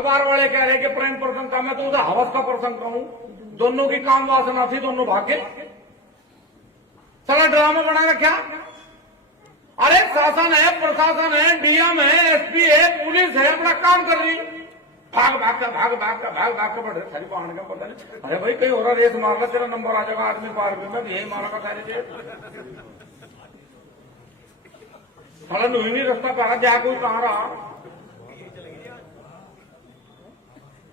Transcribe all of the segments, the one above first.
अखबार वाले कह रहे कि प्रेम प्रसंग का, मैं तो उधर हवस का प्रसंग कहूं। दोनों की काम वासना थी, दोनों भागे। सारा ड्रामा बना रखा। अरे शासन है, प्रशासन है, डीएम है, एसपी है, पुलिस है, अपना काम कर रही। भाग भाग का बढ़ रहे सारी वाहन का पता नहीं। अरे भाई कहीं हो रहा रेस मार ला, तेरा नंबर आ जाएगा आदमी पार में, यही मारा का सारे साला नुई नहीं रास्ता पा रहा, जा कोई कहां रहा।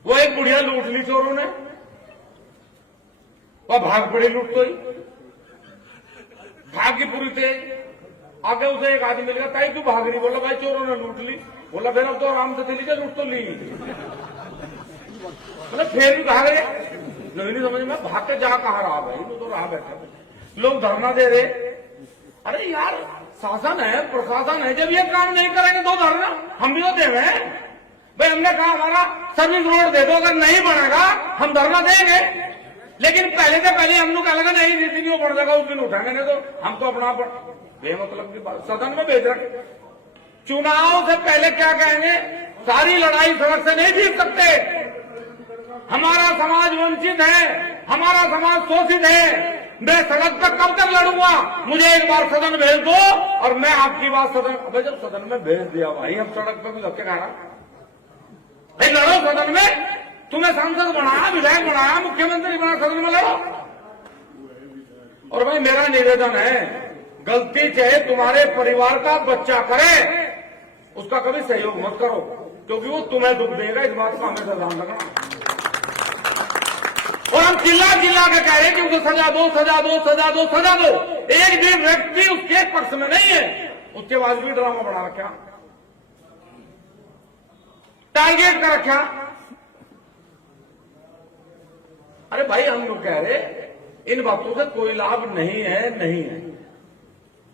वो एक बुढ़िया लूट ली चोरों ने, वह भाग पड़ी लूट तो ही, भाग की पूरी तेज। आगे उसे एक आदमी मिल गया, ताई क्यों भाग रही? बोला भाई चोरों ने लूट ली। बोला फिर अब तो आराम से चली, लूट तो ली। मतलब फिर भी भाग रहे, नहीं समझ में, भाग के जा कहा रहा भाई, वो तो रहा बैठा। लोग धरना दे रहे। अरे यार शासन है, प्रशासन है, जब ये काम नहीं करेंगे तो धरना हम भी तो दे रहे हैं भाई। हमने कहा हमारा सर्विस रोड दे दो, अगर नहीं बनेगा हम धरना देंगे। लेकिन पहले से पहले हम लोग क्या लगा, नहीं जिस दिन वो बढ़ जाएगा उस दिन उठाएंगे, नहीं तो हम तो अपना बेमतलब की बात सदन में भेज रखे। चुनाव से पहले क्या कहेंगे, सारी लड़ाई सड़क से नहीं जीत सकते, हमारा समाज वंचित है, हमारा समाज शोषित है, मैं सड़क पर कब तक लड़ूंगा, मुझे एक बार सदन भेज दो और मैं आपकी बात सदन। अबे जब सदन में भेज दिया भाई, हम सड़क पर भी लग के खा रहा भाई, लड़ो सदन में। तुम्हें सांसद बनाया, विधायक बनाया, मुख्यमंत्री बना, सदन में लड़ो। और भाई मेरा निवेदन है, गलती चाहे तुम्हारे परिवार का बच्चा करे, उसका कभी सहयोग मत करो, क्योंकि वो तुम्हें दुख देगा। इस बात का हमेशा ध्यान रखना। और हम चिल्ला चिल्ला के कह रहे हैं कि उसे सजा दो, सजा दो, सजा दो, सजा दो। एक भी व्यक्ति उसके पक्ष में नहीं है, उसके बाद भी ड्रामा बना रखा, टारगेट कर रखा। अरे भाई हम लोग कह रहे इन बातों से कोई लाभ नहीं है, नहीं है।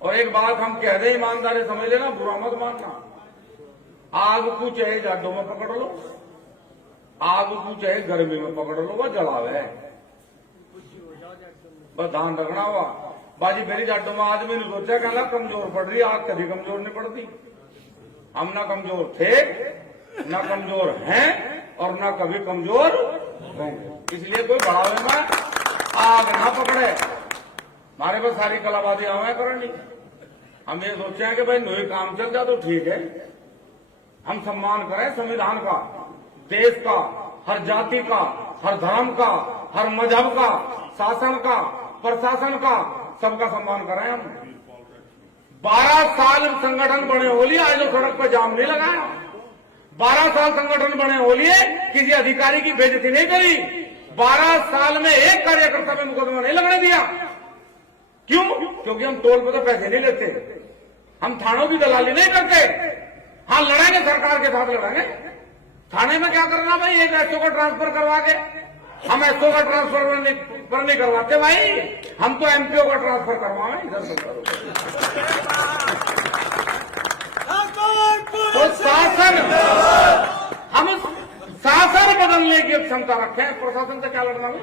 और एक बात हम कह रहे, ईमानदारी समझ लेना, बुरा मत मानना। आग को चाहे जाडो में पकड़ लो, आग को चाहे गर्मी में पकड़ लो, वह जलावे। बस ध्यान रखना हुआ। बाजी मेरी जाडो में आज मैंने सोचा कहना कमजोर पड़ रही, आग कभी कमजोर नहीं पड़ती। हम ना कमजोर थे, ना कमजोर हैं और ना कभी कमजोर होंगे। इसलिए कोई बढ़ावे में आग ना पकड़े। हमारे पास सारी कलाबाजी आवे करनी। हम ये सोचे हैं कि भाई नई काम चल जाए तो ठीक है। हम सम्मान करें संविधान का, देश का, हर जाति का, हर धर्म का, हर मजहब का, शासन का, प्रशासन का, सबका सम्मान करें हम। 12 साल संगठन बने हो लिए, आज जो सड़क पर जाम नहीं लगाया। 12 साल संगठन बने हो लिए, किसी अधिकारी की बेइज्जती नहीं करी। 12 साल में एक कार्यकर्ता पे मुकदमा नहीं लगने दिया। क्यों? क्योंकि हम टोल पे तो पैसे नहीं लेते, हम थानों की दलाली नहीं करते। हाँ लड़ेंगे, सरकार के साथ लड़ेंगे। थाने में क्या करना भाई, एक एसओ को ट्रांसफर करवा के, हम एसओ का ट्रांसफर नहीं करवाते भाई, हम तो एमपीओ का ट्रांसफर करवाएं इधर से। तो शासन, हम शासन बदलने की क्षमता रखें, प्रशासन से क्या लड़ना है।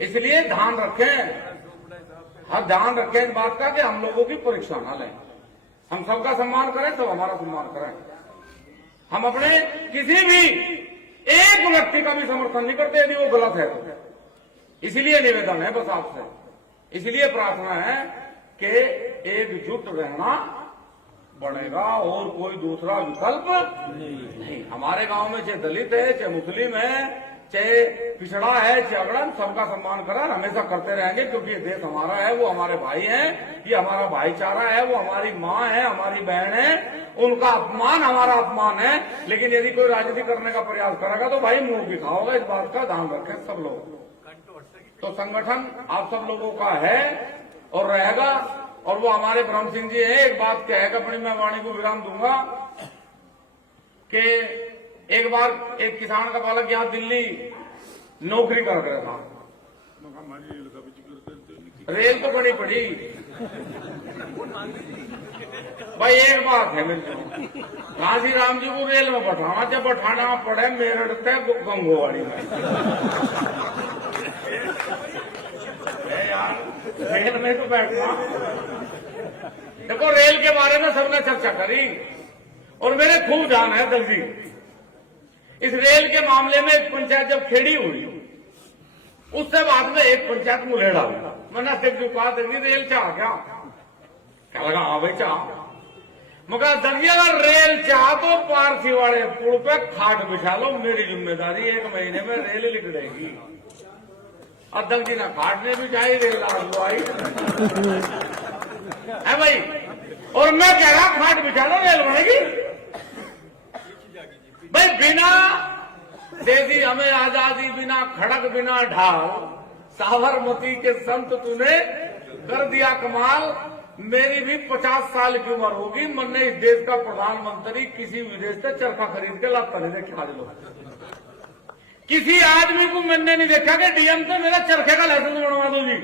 इसलिए ध्यान रखें, हाँ ध्यान रखें इस बात का कि हम लोगों की परीक्षा ना लें। हम सबका सम्मान करें, सब हमारा सम्मान करें। हम अपने किसी भी एक व्यक्ति का भी समर्थन नहीं करते यदि वो गलत है तो। इसलिए निवेदन है बस आपसे, इसलिए प्रार्थना है कि एकजुट रहना बनेगा और कोई दूसरा विकल्प नहीं। हमारे गांव में चाहे दलित है, चाहे मुस्लिम है, चाहे पिछड़ा है, चाहे अगड़न, सबका सम्मान करा हमेशा करते रहेंगे, क्योंकि ये देश हमारा है, वो हमारे भाई हैं, ये हमारा भाईचारा है, वो हमारी माँ है, हमारी बहन है, उनका अपमान हमारा अपमान है। लेकिन यदि कोई राजनीति करने का प्रयास करेगा तो भाई मुंह दिखाओगा, इस बात का ध्यान रखें सब लोग। तो संगठन आप सब लोगों का है और रहेगा। और वो हमारे ब्रह्म सिंह जी हैं, एक बात क्या है, अपनी मैं वाणी को विराम दूंगा कि एक बार एक किसान का बालक यहाँ दिल्ली नौकरी कर रहा था, रेल तो बड़ी पड़ी भाई। एक बात है मेरे को, घासी राम जी को रेल में बैठाना, जब बैठाना पड़े मेरठ से गंगोवाड़ी में यार, रेल में तो बैठना। देखो रेल के बारे में सबने चर्चा करी और मेरे खूब ध्यान है जल्दी। इस रेल के मामले में एक पंचायत जब खेड़ी हुई, उससे बाद में एक पंचायत मुलेड़ा हुई। मैंने सिर्फ जो कहा देखिए रेल चाह क्या लगा, हाँ भाई चाह, मगर देखिए अगर रेल चाह तो पारसी वाले पुल पे खाट बिछा लो, मेरी जिम्मेदारी, 1 महीने में रेल लिखड़ेगी। अध्यक्ष जी ने खाट ने बिछाई, रेल आई है भाई, और मैं कह रहा खाट बिछा लो रेल बनेगी भाई। बिना देदी हमें आजादी, बिना खड़क बिना ढाल, साबरमती के संत तूने कर दिया कमाल। मेरी भी 50 साल की उम्र होगी, मैंने इस देश का प्रधानमंत्री किसी विदेश से चरखा खरीद के लाता नहीं देखा। आज लोग किसी आदमी को मैंने नहीं देखा कि डीएम से मेरा चरखे का लाइसेंस बनवा दो जी।